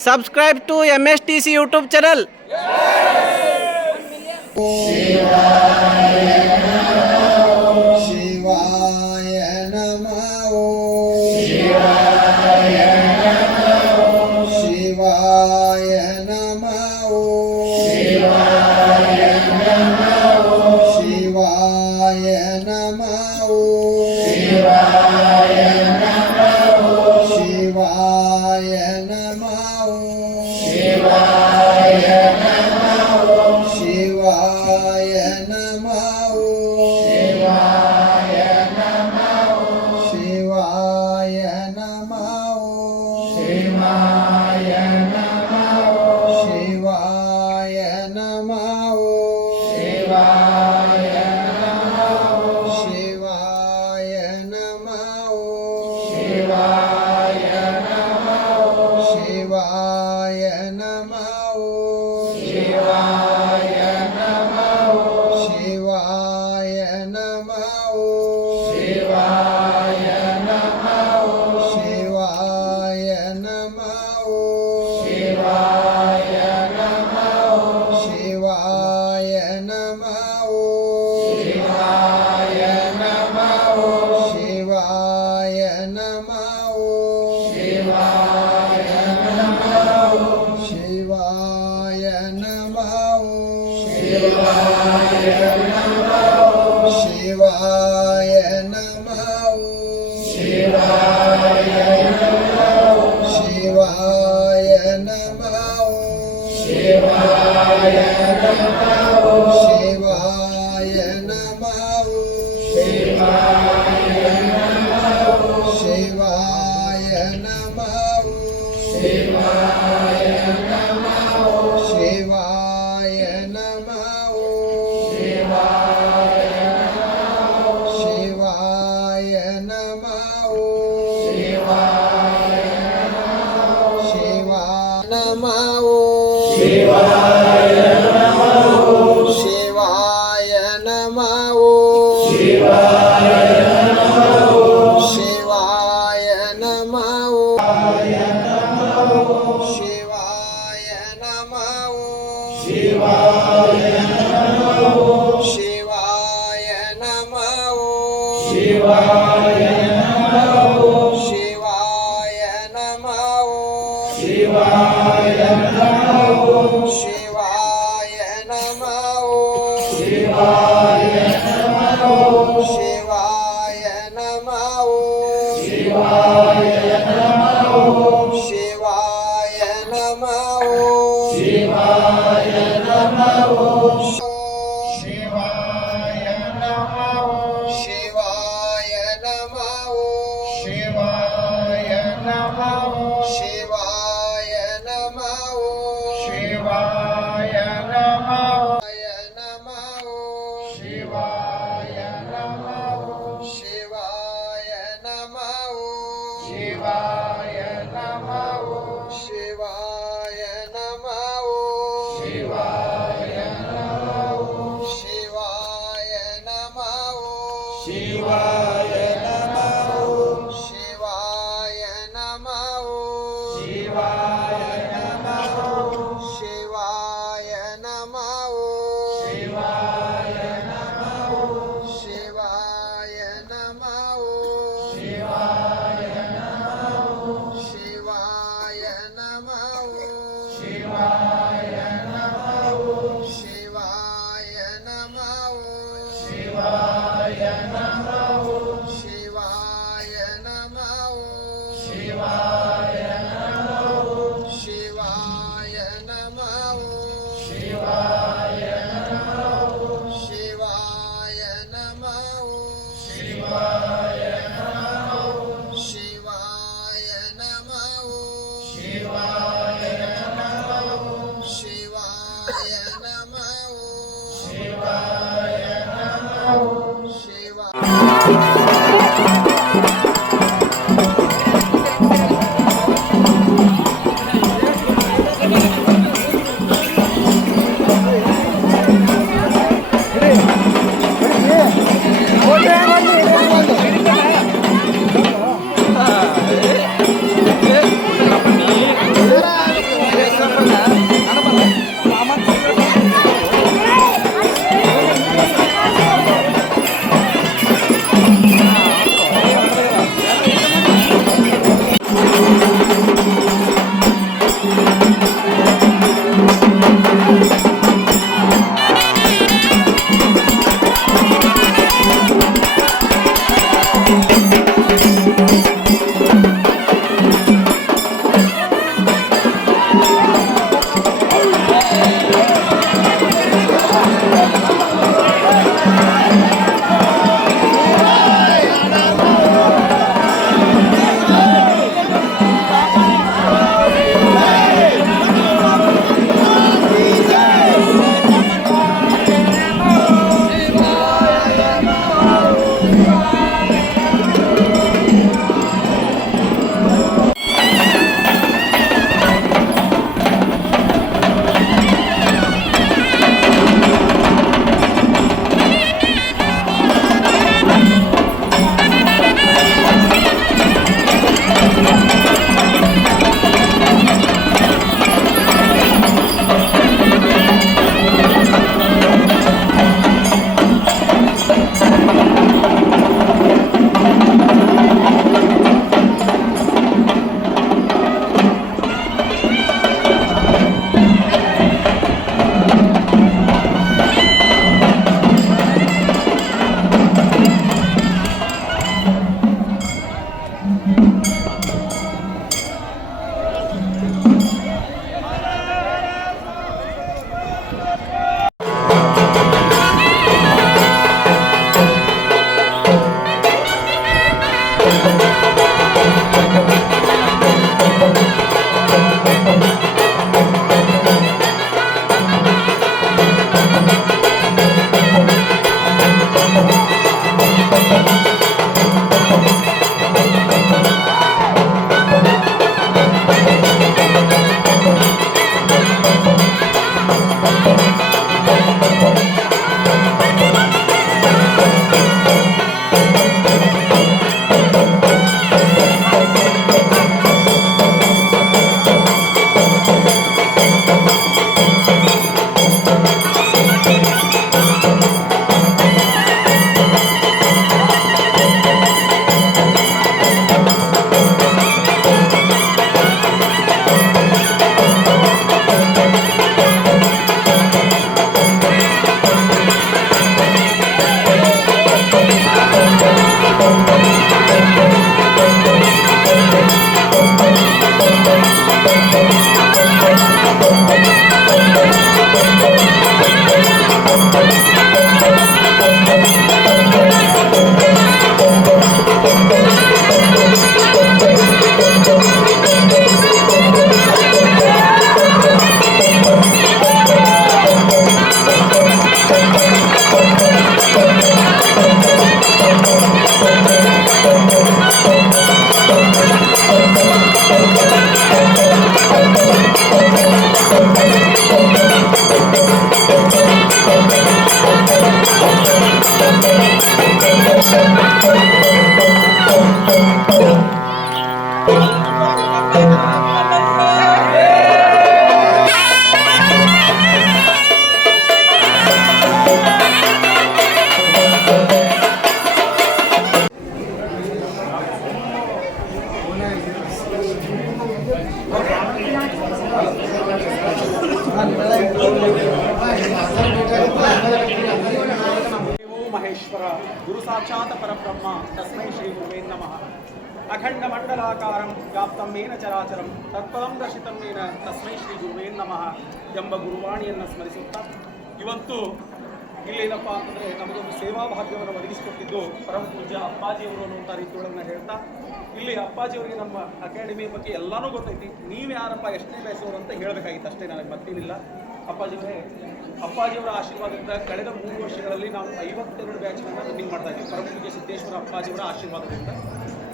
Subscribe to MSTC YouTube channel. ಗುರುದೇವರ ಗುರು ಸಾಕ್ಷಾತ್ ಪರಬ್ರಹ್ಮ ತಸ್ಮೈ ಶ್ರೀ ಗುರುವೇ ನಮಃ. ಅಖಂಡ ಮಂಡಲಾಕಾರಂ ವ್ಯಾಪ್ತಂ ಏನ ಚರಾಚರಂ ತತ್ಪದಂ ದರ್ಶಿತಂ ಏನ ತಸ್ಮೈ ಶ್ರೀ ಗುರುವೇ ನಮಃ ಎಂಬ ಗುರುವಾಣಿಯನ್ನು ಸ್ಮರಿಸುತ್ತಾ ಇವತ್ತು ಇಲ್ಲೇನಪ್ಪ ಅಂತಂದರೆ ನಮಗೊಂದು ಸೇವಾ ಭಾಗ್ಯವನ್ನು ಒದಗಿಸಿಕೊಟ್ಟಿದ್ದು ಪರಮ ಪೂಜ್ಯ ಅಪ್ಪಾಜಿಯವರು ಅನ್ನುವಂಥ ರೀತಿಯೊಳಗೆ ಹೇಳ್ತಾ, ಇಲ್ಲಿ ಅಪ್ಪಾಜಿಯವರಿಗೆ ನಮ್ಮ ಅಕಾಡೆಮಿ ಬಗ್ಗೆ ಎಲ್ಲನೂ ಗೊತ್ತೈತಿ. ನೀವು ಯಾರಪ್ಪ, ಎಷ್ಟನೇ ಬ್ಯಾಚವರು ಅಂತ ಹೇಳಬೇಕಾಗಿತ್ತು ಅಷ್ಟೇ, ನನಗೆ ಮತ್ತೇನಿಲ್ಲ. ಅಪ್ಪಾಜಿಯವರ ಆಶೀರ್ವಾದದಿಂದ ಕಳೆದ 3 ವರ್ಷಗಳಲ್ಲಿ ನಾವು 52 ಬ್ಯಾಚ್ಗಳನ್ನು ರನ್ನಿಂಗ್ ಮಾಡ್ತಾ ಇದ್ದೀವಿ ಪರಮ ಪೂಜ್ಯ ಸಿದ್ದೇಶ್ವರ ಅಪ್ಪಾಜಿಯವರ ಆಶೀರ್ವಾದದಿಂದ.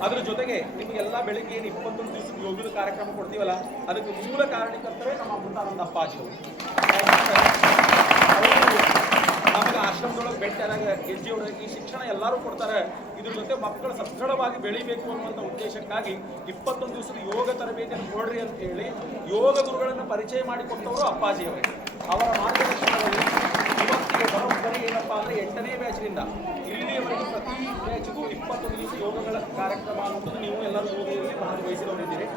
ಅದರ ಜೊತೆಗೆ ನಿಮಗೆಲ್ಲ ಬೆಳಿಗ್ಗೆ ಏನು 21 ದಿವಸದ ಯೋಗದ ಕಾರ್ಯಕ್ರಮ ಕೊಡ್ತೀವಲ್ಲ, ಅದಕ್ಕೆ ಮೂಲ ಕಾರಣಕರ್ತರೇ ನಮ್ಮ ಅಮೃತಾನಂದ ಅಪ್ಪಾಜಿಯವರು. ನಮಗೆ ಆಶ್ರಮದೊಳಗೆ ಬೆಟ್ಟಾಗ ಗೆಜ್ಜೆಯೊಳಗೆ ಈ ಶಿಕ್ಷಣ ಎಲ್ಲರೂ ಕೊಡ್ತಾರೆ. ಇದ್ರ ಜೊತೆ ಮಕ್ಕಳು ಸದೃಢವಾಗಿ ಬೆಳಿಬೇಕು ಅನ್ನುವಂಥ ಉದ್ದೇಶಕ್ಕಾಗಿ 21 ದಿವಸದ ಯೋಗ ತರಬೇತಿಯನ್ನು ಕೊಡ್ರಿ ಅಂತ ಹೇಳಿ ಯೋಗ ಗುರುಗಳನ್ನು ಪರಿಚಯ ಮಾಡಿಕೊಟ್ಟವರು ಅಪ್ಪಾಜಿಯವರೇ. ಅವರ ಮಾರ್ಗದರ್ಶನದಲ್ಲಿ ಇವತ್ತಿಗೆ ಬರೋಬ್ಬರಿ ಏನಪ್ಪ ಅಂದರೆ 8ನೇ ಬ್ಯಾಚ್ನಿಂದ ಇಲ್ಲಿಯವರೆಗೆ ಪ್ರತಿ ಬ್ಯಾಚ್ಗೂ 21 ದಿವಸ ಯೋಗಗಳ ಕಾರ್ಯಕ್ರಮ ಅನ್ನೋದು ನೀವು ಎಲ್ಲರೂ ಯೋಗದಲ್ಲಿ ಭಾಗವಹಿಸಿದವರಿದ್ದೀರಿ.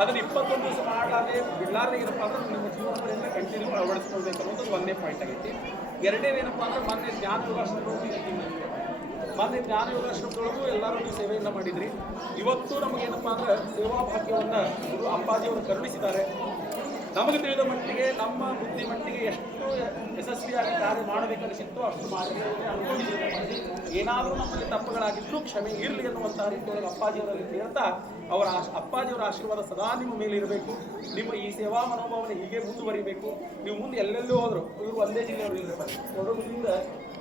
ಅದನ್ನು 21 ದಿವಸ ಮಾಡಲಾರದೆ ಬಿಡಲಾರದೆ ಏನಪ್ಪ ಅಂದ್ರೆ ನಿಮ್ಮ ಜೀವನದಿಂದ ಕಂಟಿನ್ಯೂ ಅಳವಡಿಸ್ಕೊಳ್ಬೇಕು ಅನ್ನೋದು ಒಂದೇ ಪಾಯಿಂಟ್ ಆಗೈತಿ. ಎರಡನೇದೇನಪ್ಪ ಅಂದ್ರೆ ಮೊನ್ನೆ ಜ್ಞಾನ ಯೋಗಾಶ್ರಮದೊಳಗೂ ಎಲ್ಲರೂ ನೀವು ಸೇವೆಯನ್ನು ಮಾಡಿದ್ರಿ. ಇವತ್ತು ನಮಗೇನಪ್ಪ ಅಂದ್ರೆ ಸೇವಾ ಭಾಗ್ಯವನ್ನು ಗುರು ಅಪ್ಪಾಜಿಯವರು ಕರುಣಿಸಿದ್ದಾರೆ. ನಮಗೆ ತಿಳಿದ ಮಟ್ಟಿಗೆ ನಮ್ಮ ಬುದ್ಧಿ ಮಟ್ಟಿಗೆ ಎಷ್ಟು ಯಶಸ್ವಿಯಾಗಿ ಕಾರ್ಯ ಮಾಡಬೇಕನ್ನಿಸಿತ್ತು ಅಷ್ಟು ಮಾಡಿದ್ದೇವೆ, ಅನುಭವಿಸಿದ್ದೇವೆ. ಏನಾದರೂ ನಮ್ಮಲ್ಲಿ ತಪ್ಪುಗಳಾಗಿದ್ದರೂ ಕ್ಷಮೆ ಇರಲಿ ಅನ್ನುವಂಥ ರೀತಿಯೊಳಗೆ ಅಪ್ಪಾಜಿಯವರಲ್ಲಿ ಹೇಳ್ತಾ, ಅಪ್ಪಾಜಿಯವರ ಆಶೀರ್ವಾದ ಸದಾ ನಿಮ್ಮ ಮೇಲೆ ಇರಬೇಕು. ನಿಮ್ಮ ಈ ಸೇವಾ ಮನೋಭಾವನೆ ಹೀಗೆ ಮುಂದುವರಿಬೇಕು. ನೀವು ಮುಂದೆ ಎಲ್ಲೆಲ್ಲೂ ಹೋದರು, ಇವರು ಒಂದೇ ಜಿಲ್ಲೆಯವರು ಇಲ್ಲರಿ, ಕೊಡಗುದಿಂದ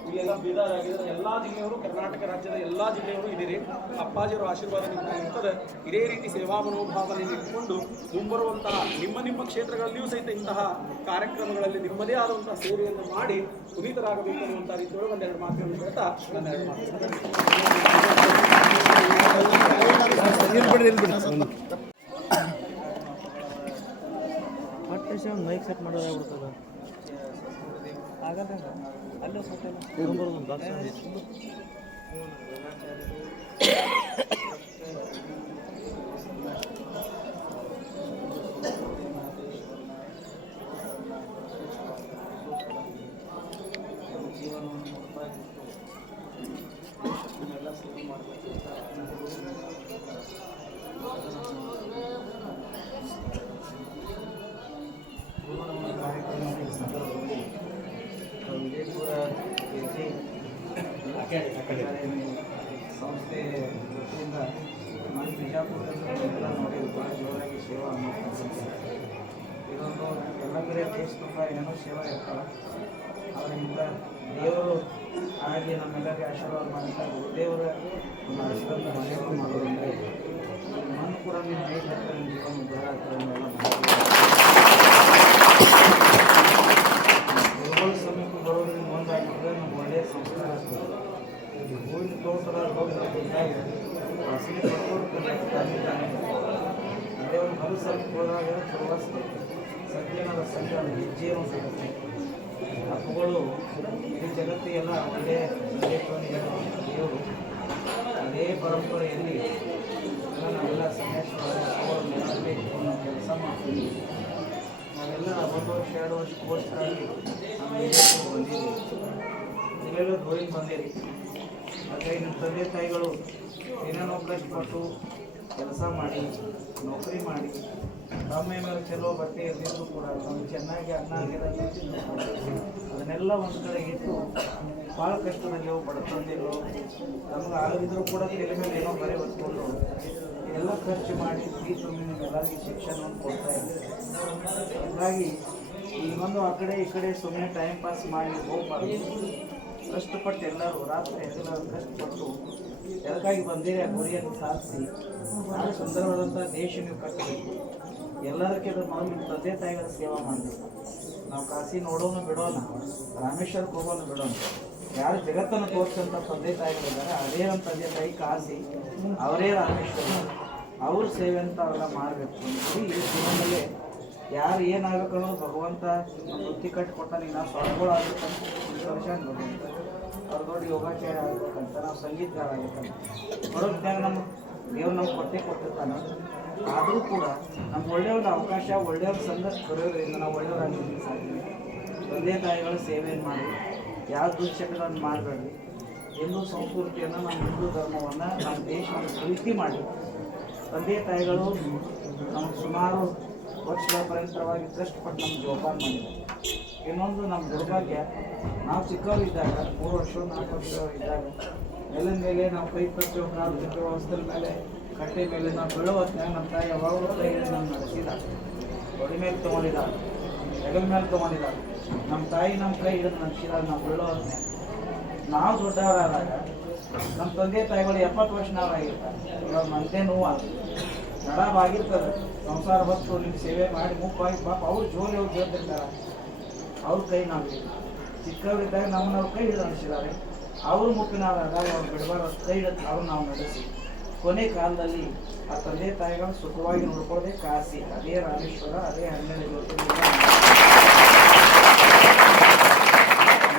ಇಲ್ಲೆಲ್ಲ ಬೀದರ್ ಆಗಿದ್ರೆ ಎಲ್ಲ ಜಿಲ್ಲೆಯವರು, ಕರ್ನಾಟಕ ರಾಜ್ಯದ ಎಲ್ಲ ಜಿಲ್ಲೆಯವರು ಇದ್ದೀರಿ. ಅಪ್ಪಾಜಿಯವರ ಆಶೀರ್ವಾದ ನಿಮಗೆ ಇರ್ತದೆ. ಇದೇ ರೀತಿ ಸೇವಾ ಮನೋಭಾವನೆ ಇಟ್ಕೊಂಡು ಮುಂಬರುವಂತಹ ನಿಮ್ಮ ಕ್ಷೇತ್ರಗಳಲ್ಲಿಯೂ ಸಹಿತ ಇಂತಹ ಕಾರ್ಯಕ್ರಮಗಳಲ್ಲಿ ನಿಮ್ಮದೇ ಆದಂತಹ ಸೇವೆಯನ್ನು ಮಾಡಿ ಪುನೀತರಾಗಬೇಕು ಅನ್ನುವಂಥ ರೀತಿಯೊಳಗೆ ಒಂದೆರಡು ಮಾತುಗಳನ್ನು ಹೇಳ್ತಾ ನನ್ನ 2 ಮಾತು ಮೈಕ್ ಸೆಟ್ ಮಾಡೋದಾಗ್ಬಿಡ್ತದ ಆಗಲ್ಲ ಅಲ್ಲೇ ವಿಜಯಪುರ ಸಂಸ್ಥೆ ವತಿಯಿಂದ ನಾನು ಬಿಜಾಪುರದಲ್ಲ ನೋಡಿ ಭಾಳ ಜೋರಾಗಿ ಸೇವಾ ಮಾಡ್ತೀನಿ. ಇದೊಂದು ಎಲ್ಲ ಬೇರೆ ದೇಶ ತುಂಬ ಏನೋ ಸೇವಾ ಇರ್ತಾರೆ. ಅವರಿಂದ ದೇವರು ಆಗಿ ನಮ್ಮೆಲ್ಲರಿಗೆ ಆಶೀರ್ವಾದ ಮಾಡಿದ್ದಾರೆ. ಗುರುದೇವರ ಒಂದು ಆಶೀರ್ವಾದ ಸೇವಾ ಮಾಡೋದಂದರೆ ಮಣ್ಣು ಕೂಡ ನೀವು ಐದು ಜೀವನ ಉದ್ಧಾರ ಆಗ್ತದೆ. ಗುರುಗಳ ಸಮೀಪ ಬರೋದ್ರಿಂದ ಒಂದಾಗಿರ್ತದೆ. ನಮ್ಗೆ ಒಳ್ಳೆಯ ಸಂಸ್ಕಾರ ಆಗ್ತದೆ. ಹೂವಿನ ತೋಟದ ಹೋಗಿದಾಗ ವಾಸನೆ ಪಡ್ಕೊಂಡು ಅದೇ ಒಂದು ಹೊಲ ಸಮೀಪ ಹೋದಾಗ ಪ್ರವಾಸ ಸತ್ಯನಾದ ಸಂಘ ಹೆಜ್ಜೆಯನ್ನು ಸಿಗುತ್ತೆ. ಹಬ್ಬಗಳು ಇಡೀ ಜಗತ್ತಿಗೆಲ್ಲ ಒಂದೇ ದೇವರು ಅದೇ ಪರಂಪರೆಯಲ್ಲಿ ನಾವೆಲ್ಲ ಸನ್ಯಾಸಿಗಳು ಕೆಲಸ ಮಾಡ್ತೀವಿ. ನಾವೆಲ್ಲ 1 ವರ್ಷ 2 ವರ್ಷ ಕೋರ್ಸ್ಗಾಗಿ ನಾವು ಬಂದಿದ್ದೀವಿ. ಇಲ್ಲೆಲ್ಲ ಧೋರಣೆ ಬಂದಿರಿ. ಹಾಗಾಗಿ ನಮ್ಮ ತಂದೆ ತಾಯಿಗಳು ಏನೇನೋ ಕಷ್ಟಪಟ್ಟು ಕೆಲಸ ಮಾಡಿ ನೌಕರಿ ಮಾಡಿ ತಮ್ಮ ಮೇಲೆ ಚಲೋ ಬಟ್ಟೆ ಇರದಿದ್ರು ಕೂಡ ನಮ್ಗೆ ಚೆನ್ನಾಗಿ ಅನ್ನ ಅದನ್ನೆಲ್ಲ ಒಂದು ಕಡೆಗೆ ಇಟ್ಟು ಭಾಳ ಕಷ್ಟದಲ್ಲಿ ಹೋಗಿ ಬಡತಂದಿರು ನಮ್ಗೆ ಆಗದಿದ್ರು ಕೂಡ ತಲೆ ಮೇಲೆ ಏನೋ ಬರೆ ಹೊತ್ಕೊಂಡು ಎಲ್ಲ ಖರ್ಚು ಮಾಡಿ ಫೀಸು ಎಲ್ಲರಿಗೂ ಶಿಕ್ಷಣವನ್ನು ಕೊಡ್ತಾ ಇದ್ದಾರೆ. ಹಾಗಾಗಿ ಈ ಒಂದು ಆ ಕಡೆ ಈ ಕಡೆ ಸುಮ್ಮನೆ ಟೈಮ್ ಪಾಸ್ ಮಾಡಿ ಹೋಗ್ಬಾರ್ದು. ಕಷ್ಟಪಟ್ಟು ಎಲ್ಲರೂ ರಾತ್ರಿ ಎಲ್ಲರೂ ಕಷ್ಟಪಟ್ಟು ಎದಕ್ಕಾಗಿ ಬಂದಿರಿ ಆ ಗುರಿಯನ್ನು ಸಾಧಿಸಿ ಭಾಳ ಸುಂದರವಾದಂಥ ದೇಶ ನೀವು ಕಟ್ಟಬೇಕು. ಎಲ್ಲದಕ್ಕಿಂತ ಮೊದಲು ನಿಮ್ಮ ತಂದೆ ತಾಯಿಗಳ ಸೇವಾ ಮಾಡಬೇಕು. ನಾವು ಕಾಶಿ ನೋಡೋನು ಬಿಡೋಣ, ರಾಮೇಶ್ವರಕ್ಕೆ ಹೋಗೋನು ಬಿಡೋಣ. ಯಾರು ಜಗತ್ತನ್ನು ತೋರಿಸಂಥ ತಂದೆ ತಾಯಿಗಳಿದ್ದಾರೆ ಅದೇ ನಮ್ಮ ತಂದೆ ತಾಯಿ ಕಾಶಿ, ಅವರೇ ರಾಮೇಶ್ವರ, ಅವ್ರ ಸೇವೆ ಅಂತ ಅವೆಲ್ಲ ಮಾಡಬೇಕು. ಈ ಜೀವನದಲ್ಲಿ ಯಾರು ಏನಾಗಬೇಕು ಅನ್ನೋದು ಭಗವಂತ ನಮ್ಮ ಬುದ್ಧಿ ಕಟ್ಟಿಕೊಟ್ಟಾನೆ. ನಾವು ಸ್ವರ್ಗಗಳು ಆಗ್ಬೇಕಂತ ವರ್ಷ ಅವ್ರ ದೊಡ್ಡ ಯೋಗಾಚಾರ್ಯ ಆಗ್ಬೇಕಂತ, ನಾವು ಸಂಗೀತಗಾರ ಆಗ್ಬೇಕಂತ ಬರೋ ಜ್ಞಾನ ನಮ್ಮ ದೇವ್ರು ನಮ್ಗೆ ಕೊಟ್ಟಿರ್ತಾನೆ. ಆದರೂ ಕೂಡ ನಮ್ಗೆ ಒಳ್ಳೆಯ ಒಂದು ಅವಕಾಶ, ಒಳ್ಳೆಯವ್ರ ಸಂಘರ್ಷ ಬರೋದ್ರಿಂದ ನಾವು ಒಳ್ಳೆಯವರಾಗಿದ್ದೀವಿ ಸಾಧ್ಯ. ತಂದೆ ತಾಯಿಗಳ ಸೇವೆಯನ್ನು ಮಾಡಿ ಯಾವ ದುಶ್ಚಟಗಳನ್ನು ಮಾಡಬೇಡ್ರಿ. ಹಿಂದೂ ಸಂಸ್ಕೃತಿಯನ್ನು ನಮ್ಮ ಹಿಂದೂ ಧರ್ಮವನ್ನು ನಮ್ಮ ದೇಶವನ್ನು ಪ್ರೀತಿ ಮಾಡಿ ತಂದೆ ತಾಯಿಗಳು ನಮಗೆ ಸುಮಾರು ವರ್ಷಗಳ ಪರ್ಯಂತರವಾಗಿ ಕಷ್ಟಪಟ್ಟು ನಮ್ಗೆ ಜೋಪಾನ ಮಾಡಿದ್ದಾರೆ. ಇನ್ನೊಂದು ನಮ್ಮ ದುರ್ಭಾಗ್ಯ, ನಾವು ಚಿಕ್ಕವರಿದ್ದಾಗ 3 ವರ್ಷ 4 ವರ್ಷ ಇದ್ದಾಗ ನೆಲದ ಮೇಲೆ ನಾವು ಕೈ ಕಟ್ಟೇವು, ಕಾಲು ಕಟ್ಟೇವು, ಹೊಸ್ತದ ಮೇಲೆ ಕಟ್ಟೆ ಮೇಲೆ ನಾವು ಬೀಳೋ ಹೊತ್ತಿನಾಗ ನಮ್ಮ ತಾಯಿ ಯಾವಾಗಲೂ ಕೈ ಹಿಡಿದು ನಾವು ನಡೆಸಿದ್ದಾರೆ. ತೊಡೆ ಮೇಲೆ ತೊಗೊಂಡಿದ್ದಾರೆ, ಹೆಗಲ ಮೇಲೆ ತೊಗೊಂಡಿದ್ದಾರೆ. ನಮ್ಮ ತಾಯಿ ನಮ್ಮ ಕೈ ಹಿಡಿದು ನಡೆಸಿದಾಗ ನಾವು ಬೀಳೋ ಹೊತ್ತಿನಾಗ ನಾವು ದೊಡ್ಡವರಾದಾಗ ನಮ್ಮ ತಂದೆ ತಾಯಿಗಳು 70 ವರ್ಷನವರಾಗಿರ್ತಾರೆ. ಇವಾಗ ಮಂತೆ ನೋವು ನಡಾವಾಗಿರ್ತದೆ. ಸಂಸಾರ ಹೊತ್ತು ನಿಮ್ಮ ಸೇವೆ ಮಾಡಿ ಮುಪ್ಪಾಗಿ ಪಾಪ ಅವ್ರು ಜೋಲಿ ಅವ್ರು ಹೇಳ್ತಿರ್ತಾರೆ. ಅವ್ರ ಕೈ ನಾವು ಚಿಕ್ಕವರಿದ್ದಾಗ ನಮ್ಮನ್ನ ಅವ್ರ ಕೈ ಹಿಡಿದು ನಡೆಸಿದ್ದಾರೆ. ಅವರು ಮುಪ್ಪಿನವರಾದಾಗ ಅವ್ರು ಬಿಡಬಾರ ಕೈ ಹಿಡಿದು ಅವ್ರು ನಾವು ನಡೆಸಿ ಕೊನೆ ಕಾಲದಲ್ಲಿ ಆ ತಂದೆ ತಾಯಿಗಳು ಸುಖವಾಗಿ ನೋಡ್ಕೊಳ್ಳೋದೇ ಕಾಸಿ, ಅದೇ ರಾಮೇಶ್ವರ, ಅದೇ 12 ಜ್ಯೋತಿರ್ಲಿಂಗ.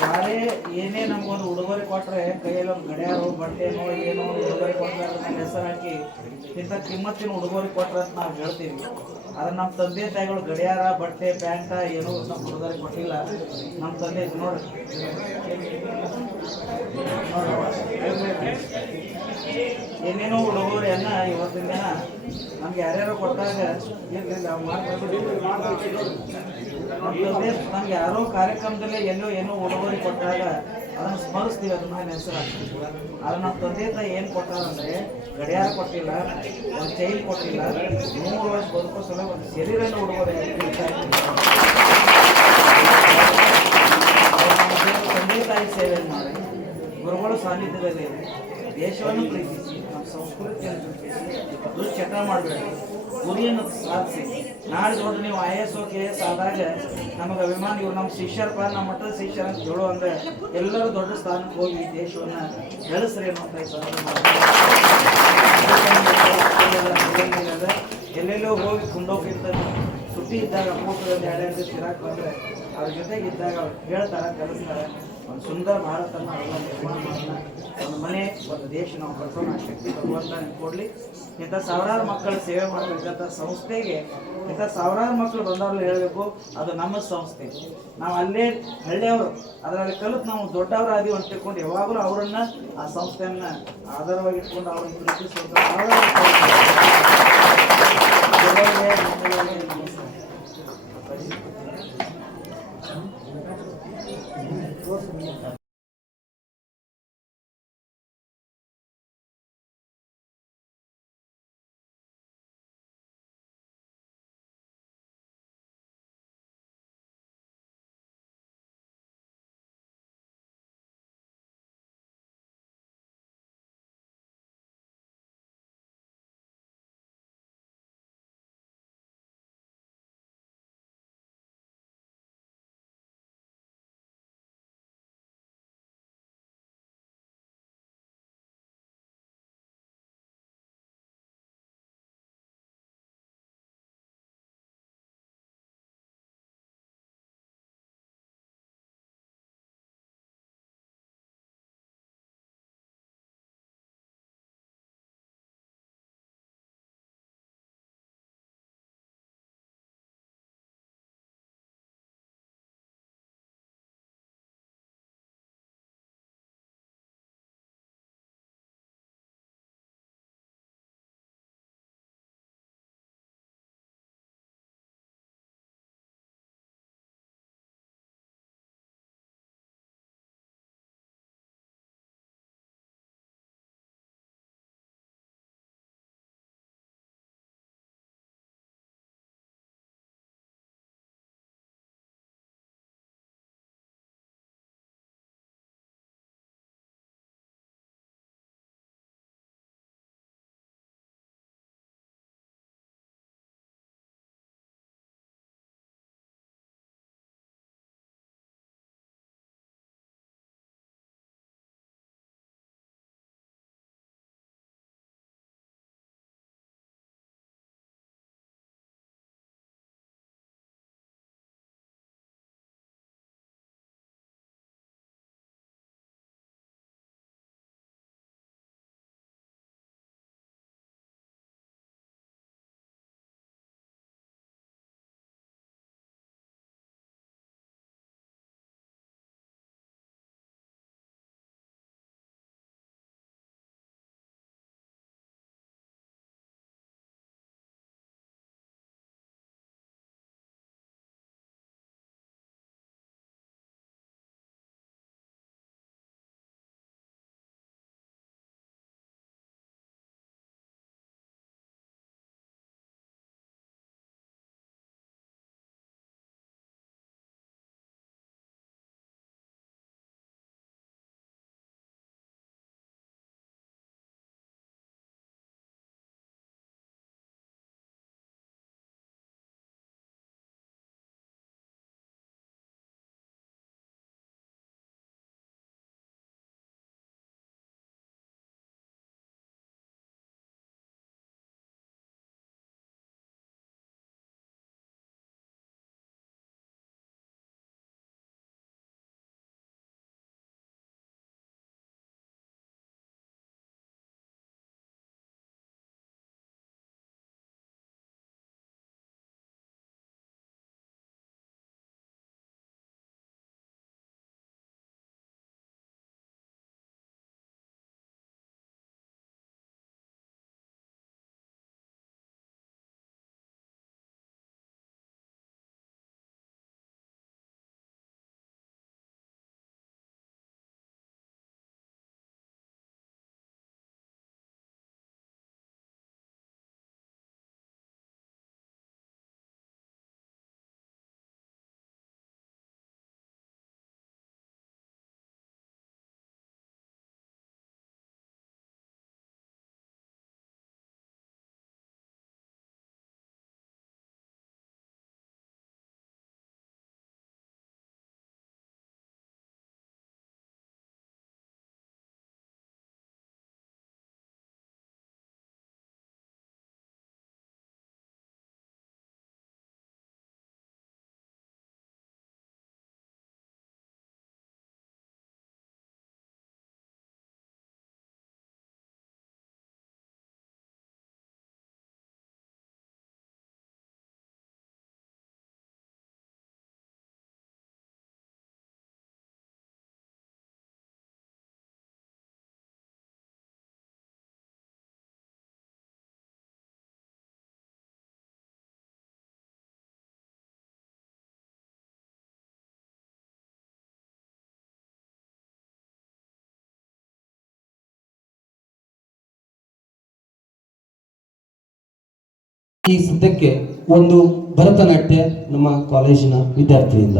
ಯಾರೇ ಏನೇ ನಮಗೊಂದು ಉಡುಗೊರೆ ಕೊಟ್ಟರೆ ಕೈಯಲ್ಲಿ ಒಂದು ಗಡಿಯಾರ ಬಟ್ಟೆನೋ ಏನೋ ಉಡುಗೊರೆ ಕೊಟ್ಟರೆ ಅದನ್ನ ಹೆಸರು ಹಾಕಿ ಇಂಥ ಕಿಮ್ಮತ್ತಿನ ಉಡುಗೊರೆ ಕೊಟ್ರೆ ಅಂತ ನಾವು ಹೇಳ್ತೀವಿ. ಆದರೆ ನಮ್ಮ ತಂದೆ ತಾಯಿಗಳು ಗಡಿಯಾರ ಬಟ್ಟೆ ಪ್ಯಾಂಟ ಏನೋ ನಮ್ಮ ಉಡುಗೊರೆ ಕೊಟ್ಟಿಲ್ಲ. ನಮ್ಮ ತಂದೆ ನೋಡಿ ಏನೇನೋ ಉಡುಗೊರೆಯನ್ನ ಇವತ್ತಿನ ದಿನ ನಮ್ಗೆ ಯಾರ್ಯಾರು ಕೊಟ್ಟಾಗ ನಮ್ಗೆ ಯಾರೋ ಕಾರ್ಯಕ್ರಮದಲ್ಲೇ ಎಲ್ಲೋ ಏನೋ ಉಡುಗೊರೆ ಕೊಟ್ಟಾಗ ಅದನ್ನು ಸ್ಮರಿಸ್ತೀವಿ, ಅದ್ರ ಮೇಲೆ ಹೆಸರು ಹಾಕ್ತೀವಿ. ಆದ್ರೆ ನಮ್ಮ ತಂದೆ ತಾಯಿ ಏನು ಕೊಟ್ಟಾರಂದ್ರೆ ಗಡಿಯಾರ ಕೊಟ್ಟಿಲ್ಲ, ಒಂದು ಚೈನ್ ಕೊಟ್ಟಿಲ್ಲ, 100 ವರ್ಷ ಬದುಕೋ ಸಲ ಒಂದು ಶರೀರನ ಉಡುಗೊರೆ ತಂದೆ ತಾಯಿ ಸೇವೆ ಮಾಡಿ ಗುರುಗಳ ಸಾನ್ನಿಧ್ಯದಲ್ಲಿ ದೇಶವನ್ನು ಪ್ರೀತಿಸಿ ನಮ್ಮ ಸಂಸ್ಕೃತಿಯನ್ನು ಪ್ರೀತಿಸಿ ದುಶ್ಚಟ ಮಾಡಬೇಡಿ, ಗುರಿಯನ್ನು ಸಾಧಿಸಿ. ನಾಳೆ ನೋಡ್ರಿ ನೀವು IAS KS ಆದಾಗ ನಮಗೆ ಅಭಿಮಾನ ಇವ್ರು ನಮ್ಮ ಶಿಷ್ಯರಪ್ಪ, ನಮ್ಮ ಮಠದ ಶಿಷ್ಯರ ಅಂತ ಹೇಳೋ ಅಂದ್ರೆ ಎಲ್ಲರೂ ದೊಡ್ಡ ಸ್ಥಾನಕ್ಕೆ ಹೋಗಿ ದೇಶವನ್ನು ಬೆಳೆಸ್ರಿ ಅನ್ನುವಂಥ ಎಲ್ಲೆಲ್ಲೋ ಹೋಗಿ ಕುಂಡೋಗಿರ್ತಾರೆ. ಸುದ್ದಿ ಇದ್ದಾಗ ಕೂಟದಲ್ಲಿ 2 ದಿವಸ ಇರಾಕ್ ಬಂದರೆ ಅವ್ರ ಜೊತೆಗಿದ್ದಾಗ ಅವ್ರು ಹೇಳ್ತಾರೆ, ಕಲಿಸ್ತಾರೆ. ಒಂದು ಸುಂದರ ಭಾರತನ ನಿರ್ಮಾಣ ಮಾಡೋಣ. ಒಂದು ಮನೆ, ಒಂದು ದೇಶ ನಾವು ಕಳ್ಸೋಣ. ಶಕ್ತಿ ಭಗವಂತ ಕೊಡಲಿ. ಇಂಥ ಸಾವಿರಾರು ಮಕ್ಕಳ ಸೇವೆ ಮಾಡಬೇಕಂತ ಸಂಸ್ಥೆಗೆ ಇಂಥ ಸಾವಿರಾರು ಮಕ್ಕಳು ಬಂದವ್ರು ಹೇಳಬೇಕು, ಅದು ನಮ್ಮ ಸಂಸ್ಥೆ. ನಾವು ಅಲ್ಲೇ ಹಳ್ಳಿಯವರು ಅದರಲ್ಲಿ ಕಲಿತು ನಾವು ದೊಡ್ಡವರು ಆದೀವಿ ಅಂತ ತಿಳ್ಕೊಂಡು ಯಾವಾಗಲೂ ಅವರನ್ನು ಆ ಸಂಸ್ಥೆಯನ್ನು ಆಧಾರವಾಗಿ ಇಟ್ಕೊಂಡು ಅವ್ರನ್ನ ಪ್ರೀತಿಸುವಂಥ ಈ ಸದ್ಯಕ್ಕೆ ಒಂದು ಭರತನಾಟ್ಯ ನಮ್ಮ ಕಾಲೇಜಿನ ವಿದ್ಯಾರ್ಥಿಯಿಂದ.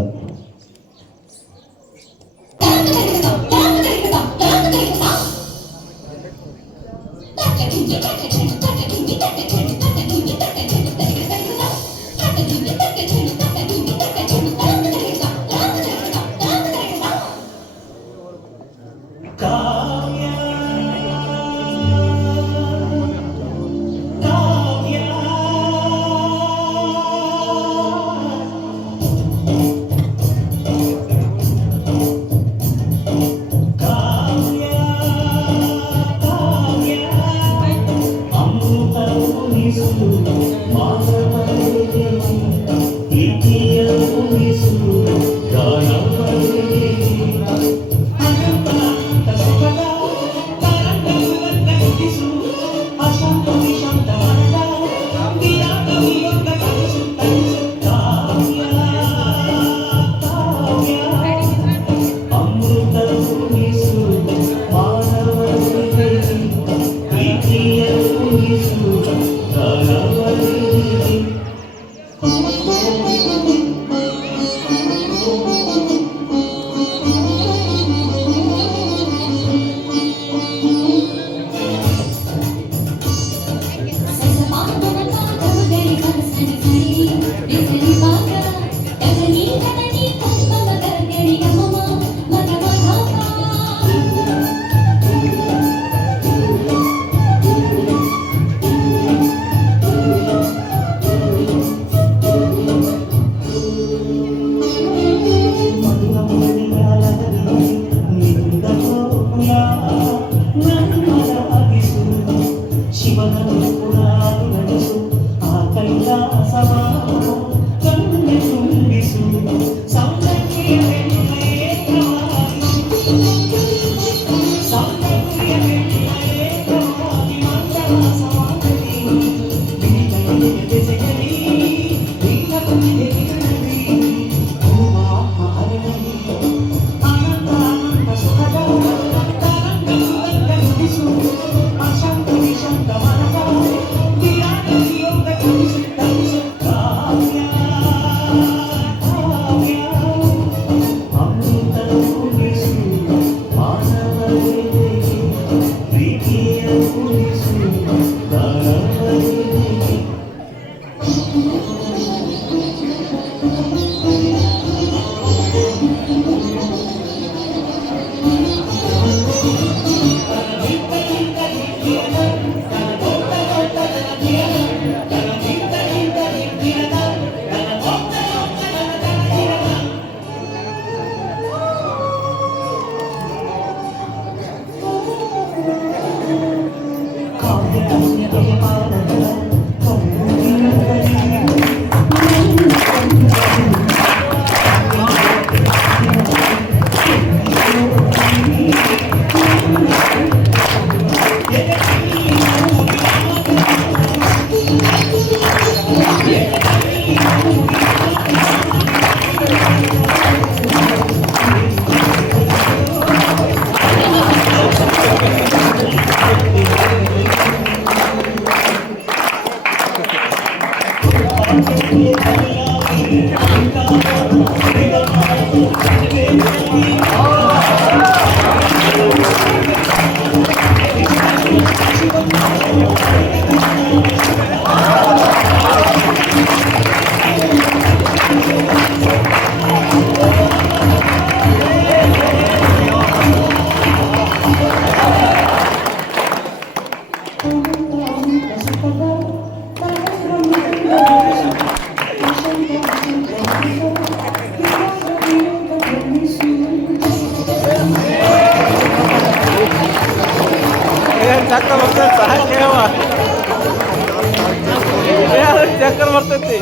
ಚಕ್ಕರ್ ಬರ್ತೈತಿ.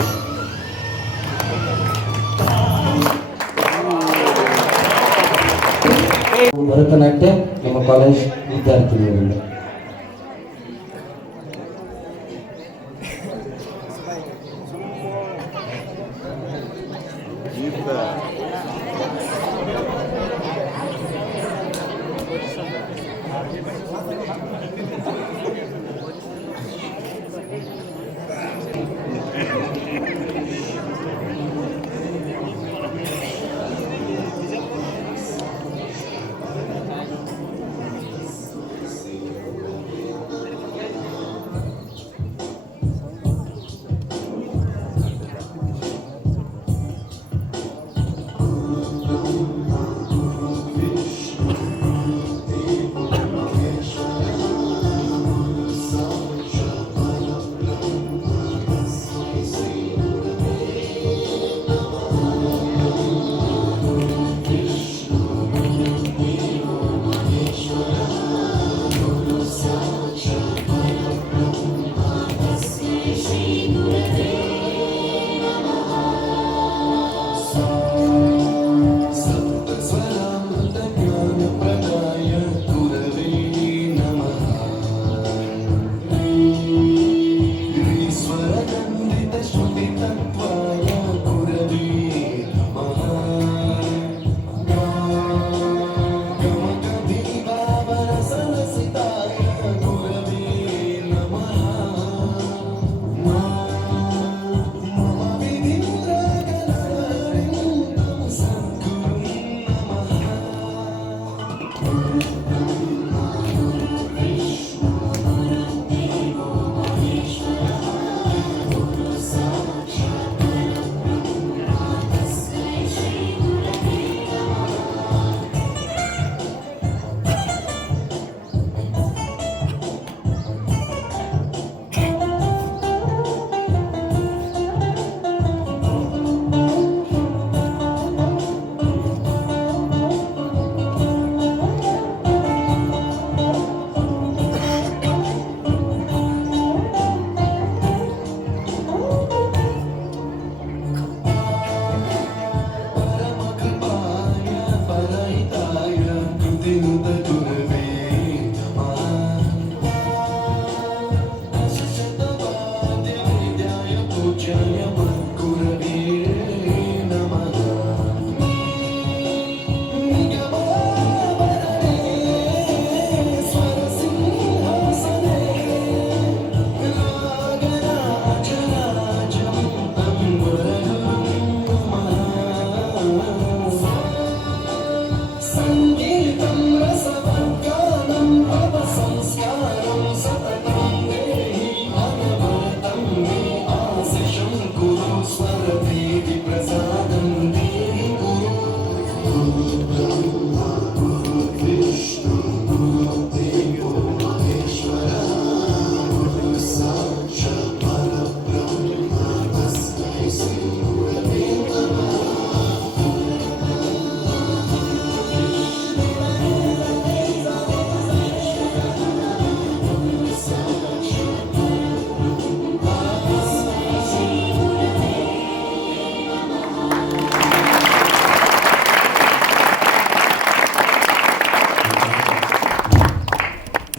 ಭರತನಾಟ್ಯ ನಮ್ಮ ಕಾಲೇಜ್ ವಿದ್ಯಾರ್ಥಿಗಳಿಂದ.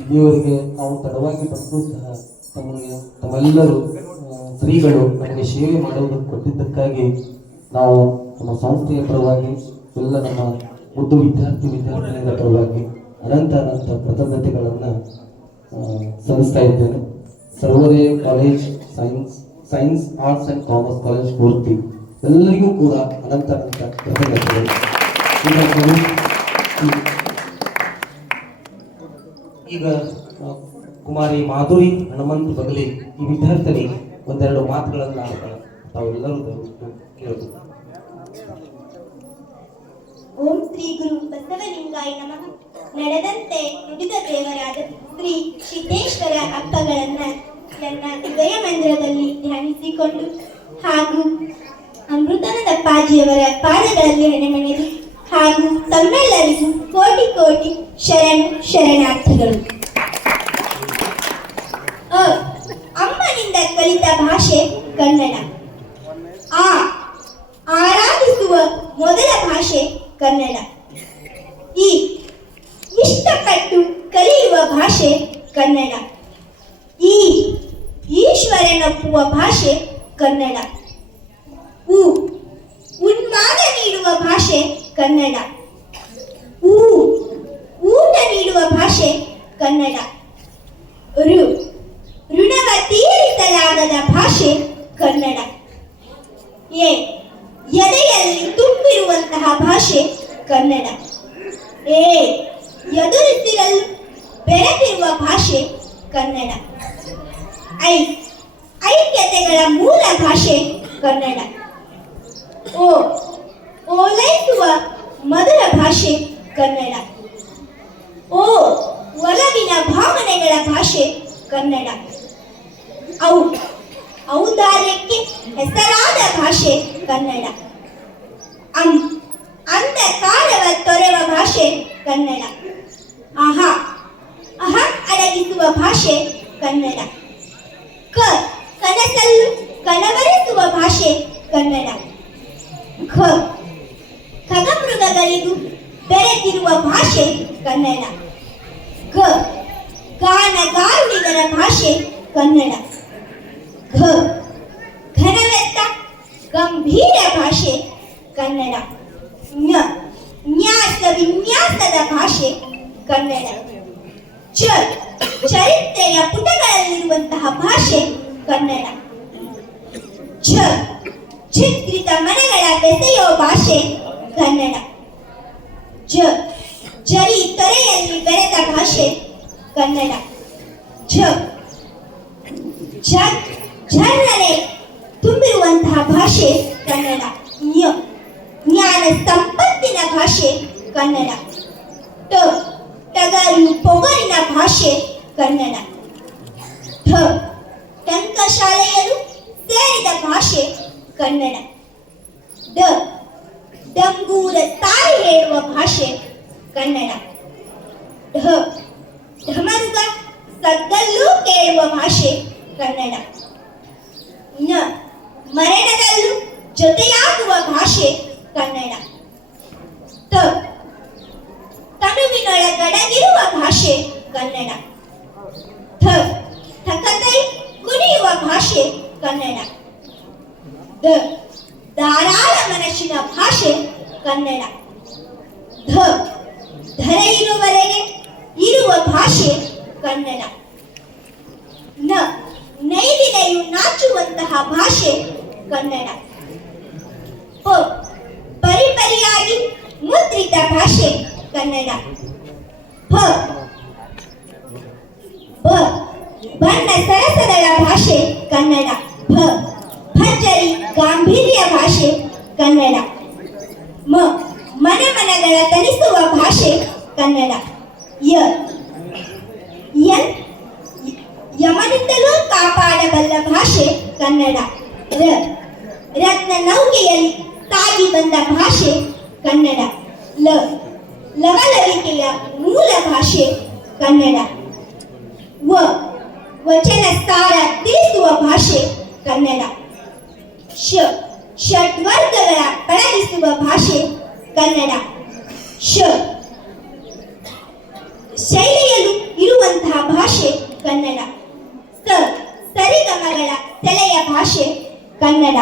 ಇಲ್ಲಿಯವರೆಗೆ ನಾವು ತಡವಾಗಿ ಬಂದರೂ ಸಹ ತಮ್ಮೆಲ್ಲರೂ ಶ್ರೀಗಳು ನಮಗೆ ಸೇವೆ ಮಾಡುವುದನ್ನು ಕೊಟ್ಟಿದ್ದಕ್ಕಾಗಿ ನಾವು ನಮ್ಮ ಸಂಸ್ಥೆಯ ಪರವಾಗಿ ಎಲ್ಲ ನಮ್ಮ ಮುದ್ದು ವಿದ್ಯಾರ್ಥಿನಿಯರ ಪರವಾಗಿ ಅನಂತ ಕೃತಜ್ಞತೆಗಳನ್ನು ಸಲ್ಲಿಸ್ತಾ ಇದ್ದೇನೆ. Sarvodaya college science arts and commerce college ಪೂರ್ತಿ ಎಲ್ಲರಿಗೂ ಕೂಡ ಅನಂತ ಕೃತಜ್ಞತೆಗಳು. ಈಗ ಕುಮಾರಿ ಮಾಧುರಿ ಹನುಮಂತ್ ಬಗಲಿ ಈ ವಿದ್ಯಾರ್ಥಿನಿ ಒಂದೆರಡು ಮಾತುಗಳನ್ನು ಆಡ್ತಾರೆ. ತಾವೆಲ್ಲರೂ ದಯವಿಟ್ಟು ಕೇಳಬೇಕು. ಓಂ ಶ್ರೀ ಗುರು ಬಸವಲಿಂಗಾಯ ನಮಃ. ನಡೆದಂತೆ ನುಡಿದ ದೇವರಾದ ಶ್ರೀ ಸಿದ್ದೇಶ್ವರ ಅಪ್ಪಗಳನ್ನ ನನ್ನ ಹೃದಯ ಮಂದಿರದಲ್ಲಿ ಧ್ಯಾನಿಸಿಕೊಂಡು ಹಾಗೂ ಅಮೃತಾನಂದಪ್ಪಾಜಿಯವರ ಪಾದಗಳಲ್ಲಿ ಹಣೆಮಣಿದು ಹಾಗೂ ತಮ್ಮೆಲ್ಲರಿಗೂ ಕೋಟಿ ಕೋಟಿ ಶರಣಾರ್ಥಿಗಳು. ಅಮ್ಮನಿಂದ ಕಲಿತ ಭಾಷೆ ಕನ್ನಡ. ಆರಾಧಿಸುವ ಮೊದಲ ಭಾಷೆ ಕನ್ನಡ. ಇಷ್ಟಪಟ್ಟು ಕಲಿಯುವ ಭಾಷೆ ಕನ್ನಡ. ಈಶ್ವರನೊಪ್ಪುವ ಭಾಷೆ ಕನ್ನಡ. ಉನ್ಮಾದ ನೀಡುವ ಭಾಷೆ ಕನ್ನಡ. ಊಟ ನೀಡುವ ಭಾಷೆ ಕನ್ನಡ. ಋಣವ ತೀರಿಸಲಾಗದ ಭಾಷೆ ಕನ್ನಡ. ಎದೆಯಲ್ಲಿ ತುಂಬಿರುವಂತಹ ಭಾಷೆ ಕನ್ನಡ. ಎದುರಿಸಿರಲು ಬೆರೆತಿರುವ ಭಾಷೆ ಕನ್ನಡ. ಐಕ್ಯತೆಗಳ ಮೂಲ ಭಾಷೆ ಕನ್ನಡ. ಓಲೈಸುವ ಮಧುರ ಭಾಷೆ ಕನ್ನಡ. ಒಲವಿನ ಭಾವನೆಗಳ ಭಾಷೆ ಕನ್ನಡ. ಔದಾರ್ಯಕ್ಕೆ ಹೆಸರಾದ ಭಾಷೆ ಕನ್ನಡ. ಅಂಧಕಾರವ ತೊರೆವ ಭಾಷೆ ಕನ್ನಡ. ಅಡಗಿಸುವ ಭಾಷೆ ಕನ್ನಡ. ಕನಸಲ್ಲೂ ಕನವರಿಸುವ ಭಾಷೆ ಕನ್ನಡ. ಖಗಮೃಗಗಳಿಗೂ ಬೆರೆತಿರುವ ಭಾಷೆ ಕನ್ನಡ. ಗಾನಗಾರುಡಿಗರ ಭಾಷೆ ಕನ್ನಡ. ಘನವೆತ್ತ ಗಂಭೀರ ಭಾಷೆ ಕನ್ನಡ. ವಿನ್ಯಾಸದ ಭಾಷೆ ಕನ್ನಡ. ಚರಿತ್ರೆಯ ಪುಟಗಳಲ್ಲಿರುವಂತಹ ಭಾಷೆ ಕನ್ನಡ. ಚಿತ್ರಿತ ಮನೆಗಳ ಬೆಸೆಯೋ ಭಾಷೆ ಕನ್ನಡ. ಜರಿ ತೊರೆಯಲ್ಲಿ ಬೆರೆತ ಭಾಷೆ ಕನ್ನಡ. ಝರ್ರನೆ ತುಂಬಿರುವಂತಹ ಭಾಷೆ ಕನ್ನಡ. ಜ್ಞಾನ ಸಂಪತ್ತಿನ ಭಾಷೆ ಕನ್ನಡ. ಟಗರು ಪೊಗರಿನ ಭಾಷೆ ಕನ್ನಡ. ಟಂಕಶಾಲೆಯರು ಸೇರಿದ ಭಾಷೆ ಕನ್ನಡ. ಡಂಗೂರ ತಾಯಿ ಹೇಳುವ ಭಾಷೆ ಕನ್ನಡ. ಢಮರುಗ ಸದ್ದಲ್ಲೂ ಕೇಳುವ ಭಾಷೆ ಕನ್ನಡ. ಮರಣದಲ್ಲೂ ಜೊತೆಯಾಗುವ ಭಾಷೆ ಕನ್ನಡ. ತನುವಿನೊಳಗಡಗಿರುವ ಭಾಷೆ ಕನ್ನಡ. ಥಕತೈ ಕುಣಿಯುವ ಭಾಷೆ ಕನ್ನಡ. ಧಾರಾಳ ಮನಸ್ಸಿನ ಭಾಷೆ ಕನ್ನಡ. ಧರೆಯಿರುವವರೆಗೆ ಇರುವ ಭಾಷೆ ಕನ್ನಡ. ನೈದಿನೆಯು ನಾಚುವಂತಹ ಭಾಷೆ ಕನ್ನಡ. ಪರಿಪರಿಯಾಗಿ ಮುದ್ರಿತ ಭಾಷೆ ಕನ್ನಡ. ಬಣ್ಣ ಸರಸಗಳ ಭಾಷೆ ಕನ್ನಡ. ಭರ್ಜರಿ ಗಾಂಭೀರ್ಯ ಭಾಷೆ ಕನ್ನಡ. ಮನಗಳ ತನಿಸುವ ಭಾಷೆ ಕನ್ನಡ. ಯಮನಿಂದಲೂ ಕಾಪಾಡಬಲ್ಲ ಭಾಷೆ ಕನ್ನಡ. ರತ್ನ ನೌಕೆಯಲ್ಲಿ ಸಾಗಿ ಬಂದ ಭಾಷೆ ಕನ್ನಡ. ಲವಲವಿಕೆಯ ಮೂಲ ಭಾಷೆ ಕನ್ನಡ. ವಚನ ಸಾರ ತಿಳಿಸುವ ಭಾಷೆ ಕನ್ನಡ. ಷಡ್ವರ್ಗಗಳ ಪಳಗಿಸುವ ಭಾಷೆ ಕನ್ನಡ. ಶೈಲಿಯಲ್ಲೂ ಇರುವ ಹಾಡುವಂತಹ ಭಾಷೆ ಕನ್ನಡ. ಸರಿಗಮಗಳ ಸೆಲೆಯ ಭಾಷೆ ಕನ್ನಡ.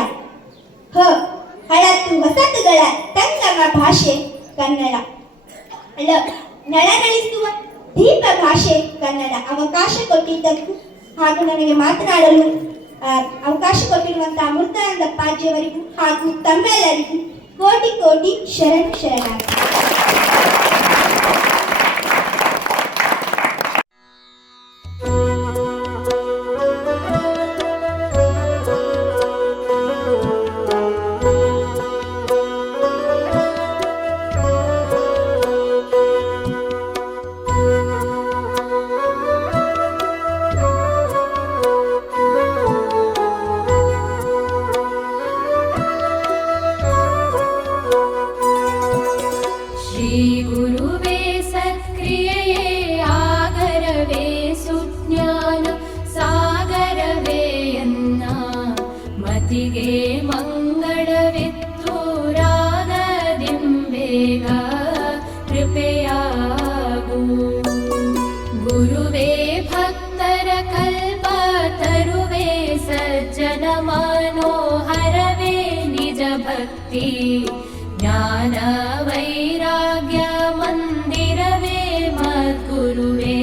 ಹಳತ್ತು ವಸತುಗಳ ಸಂಗಮ ಭಾಷೆ ಕನ್ನಡ. ನಳನಳಿಸುವ ದೀಪ ಭಾಷೆ ಕನ್ನಡ. ಅವಕಾಶ ಕೊಟ್ಟಿದ್ದಕ್ಕೂ ಹಾಗೂ ನನಗೆ ಮಾತನಾಡಲು ಅವಕಾಶ ಕೊಟ್ಟಿರುವಂತಹ ಅಮೃತಾನಂದಪ್ಪಾಜಿಯವರಿಗೂ ಹಾಗೂ ತಮ್ಮೆಲ್ಲರಿಗೂ ಕೋಟಿ ಕೋಟಿ ಶರಣಾರ್ಥಿ. गुरुवे सत्क्रियये आगरवे सुज्ञान सागरवे यन्ना मतिगे मंगळवित्तु रागदिंबेग कृपयागु गुरुवे भक्तर कल्प तरुवे सज्जन मनोहरवे निज भक्ति ज्ञान वैराग्य मंदिरवे मद्गुरुवे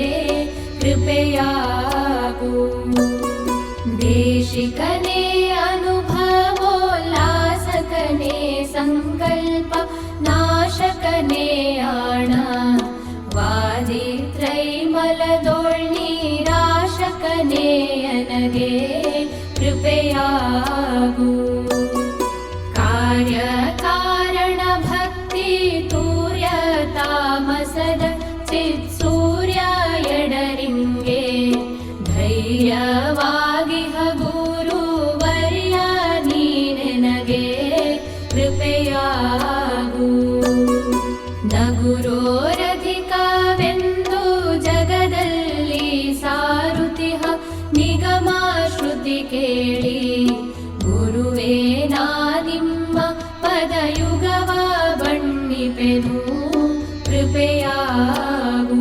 कृपयागु देशिकने अनुभवोल्लासकने संकल्प नाशकने आण वादित्रैमलदोಳ್ನೀರಾಶಕನೆ अनगे कृपयागु कार्य ತಾಮಸದ ಚಿತ್ ಸೂರ್ಯ ಎಡರಿಂಗೆ ಧೈರ್ಯವಾಗಿಹ ಗುರುವರ್ಯ ನೀನೆನಗೆ ಕೃಪೆಯಾಗು ನಗುರೋರಧಿಕವೆಂದು ಜಗದಲ್ಲಿ ಸಾರುತಿಹ ನಿಗಮ ಶ್ರುತಿ ಕೇಳಿ ಗುರುವೇ ನಾ ನಿಮ್ಮ ಪದಯುಗವ ಬಣ್ಣಿಪೆನು कृपयागु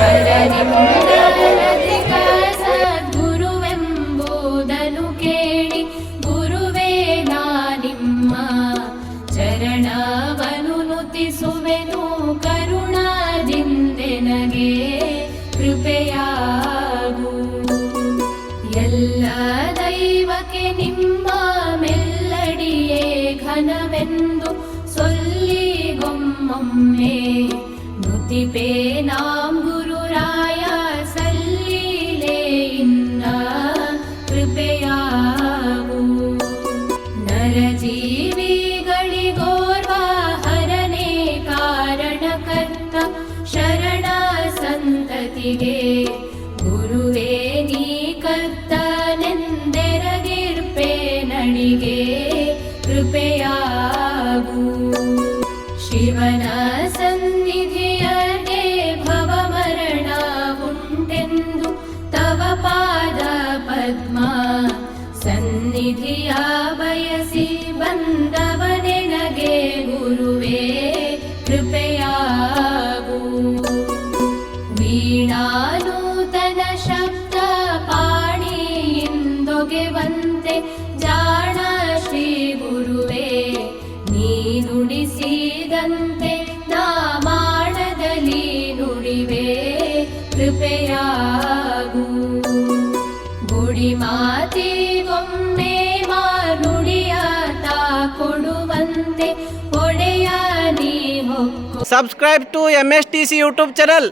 ಹರನಿಂದಲಧಿಕ ಸದ್ಗುರುವೆಂಬುದನು ಕೇಳಿ ಗುರುವೇ ನಾ ನಿಮ್ಮ ಚರಣವನು ನುತಿಸುವೆನು ಕರುಣಾದಿಂದೆನಗೆ ಕೃಪೆಯಾಗು ಎಲ್ಲ ದೈವಕ್ಕೆ ನಿಮ್ಮ ಮೆಲ್ಲಡಿಯೇ ಘನವೆಂದು ಸೊಲ್ಲಿಗೊಮ್ಮೊಮ್ಮೆ ನುತಿಪೇ ನಾಂ ಗುರುರಾಯ ಸಲ್ಲೀಲೆಯಿಂದ ಕೃಪೆಯಾಗು ನರಜೀವಿಗಳಿಗೋರ್ವ ಹರನೇ ಕಾರಣಕರ್ತ ಶರಣ ಸಂತತಿಗೆ ಗುರುವೇ ನೀ ಕರ್ತನೆಂದೆರಗಿರ್ಪೆ ನಡಿಗೆ ಕೃಪೆಯಾಗು ಶಿವನ ಸನ್ನಿಧಿಯಗೆ ಭವಮರಣ ಉಂಟೆಂದು ತವ ಪಾದ ಪದ್ಮ ಸನ್ನಿಧಿಯ ಬಯಸಿ ಬಂದವನೆನಗೆ ಗುರುವೇ ಕೃಪೆಯಾಗು ವೀಣಾನೂತನ ಶಬ್ದ ಪಾಣಿಯಿಂದೊಗೆವಂತೆ ಜಾಣ ಶ್ರೀ ಗುರುವೇ ನೀ ನುಡಿಸಿದಂತೆ ನಾ ಮಾಡದಲ್ಲಿ ನುಡಿವೆ ಕೃಪೆಯಾಗು ಗುಡಿ ಮಾತಿಗೊಮ್ಮೆ ಮಾನುಡಿಯ ತಾ ಕೊಡುವಂತೆ ಒಡೆಯ ನೀ ಹೊಕ್ಕು. Subscribe to MSTC YouTube channel.